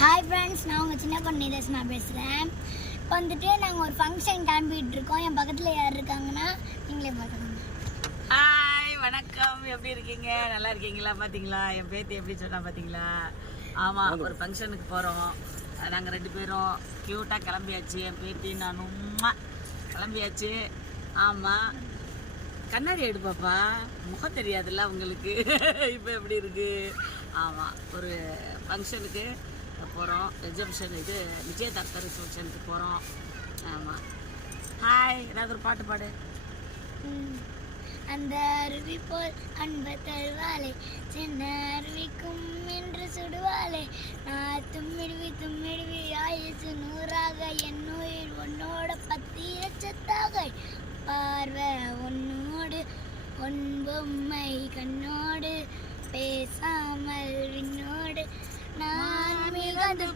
Hi friends, நான் உங்கள் சின்ன பொண்ணு நிதர்சனா பேசுகிறேன். இப்போ வந்துட்டு நாங்கள் ஒரு ஃபங்க்ஷன் கிளம்பிட்டு இருக்கோம். என் பக்கத்தில் யார் இருக்காங்கன்னா நீங்களே பார்த்துக்கோங்க. ஹாய், வணக்கம். எப்படி இருக்கீங்க? நல்லா இருக்கீங்களா? பார்த்தீங்களா என் பேத்தி எப்படி சொன்னா பார்த்தீங்களா? ஆமாம், ஒரு ஃபங்க்ஷனுக்கு போகிறோம். நாங்கள் 2 பேரும் க்யூட்டாக கிளம்பியாச்சு. என் பேத்தி நானும் கிளம்பியாச்சு. ஆமாம், கண்ணாடி எடுப்பாப்பா, முகம் தெரியாதுல்ல அவங்களுக்கு. இப்போ எப்படி இருக்கு? ஆமாம், ஒரு ஃபங்க்ஷனுக்கு போகிறோம். ரிசப்ஷன் இது நிச்சயதார்த்த ரிசப்ஷனுக்கு போகிறோம். ஆமாம். ஹாய், ஏதாவது ஒரு பாட்டு பாடு. அந்த அருவி போல் அன்பை தருவாளே, சின்ன அருவிக்கும் என்று சுடுவாளே, நான் தும்மிடுவி ஆயுசு 100ஆக, என் உயிர் உன்னோட 10 லட்சத்தாக, பார்வை உன்னோடு உன் பொம்மை கண்ணோடு, பேசாமல் விண்ணோடு நான் மிதந்து